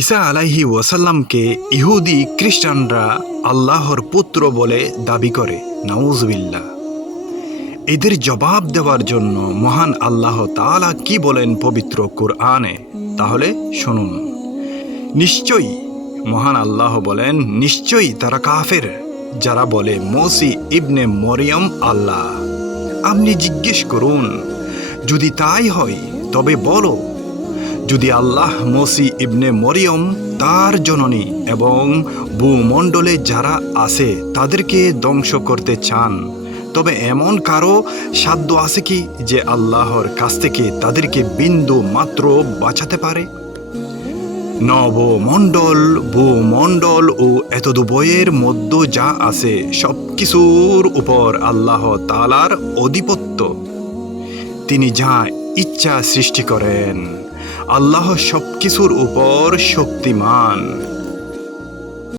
ঈসা আলাইহি ওয়াসাল্লামকে ইহুদি খ্রিস্টানরা আল্লাহর পুত্র বলে দাবি করে, নাউজুবিল্লাহ। এদের জবাব দেওয়ার জন্য মহান আল্লাহ তাআলা কি বলেন পবিত্র কুরআনে, তাহলে শুনুন। নিশ্চয়ই মহান আল্লাহ বলেন, নিশ্চয়ই তারা কাফের যারা বলে মসি ইবনে মরিয়ম আল্লাহ। আপনি জিজ্ঞেস করুন, যদি তাই হয় তবে বলো, যদি আল্লাহ মসি ইবনে মরিয়ম, তার জননী এবং ভূমণ্ডলে যারা আছে তাদেরকে ধ্বংস করতে চান, তবে এমন কারো সাধ্য আছে কি যে আল্লাহর কাছ থেকে তাদেরকে বিন্দু মাত্র বাঁচাতে পারে? নবমণ্ডল, ভূমণ্ডল ও এতদুভয়ের মধ্যে যা আছে সব কিছুর উপর আল্লাহ তাআলার আধিপত্য। তিনি যা ইচ্ছা সৃষ্টি করেন। আল্লাহ সব কিছুর উপর শক্তিমান।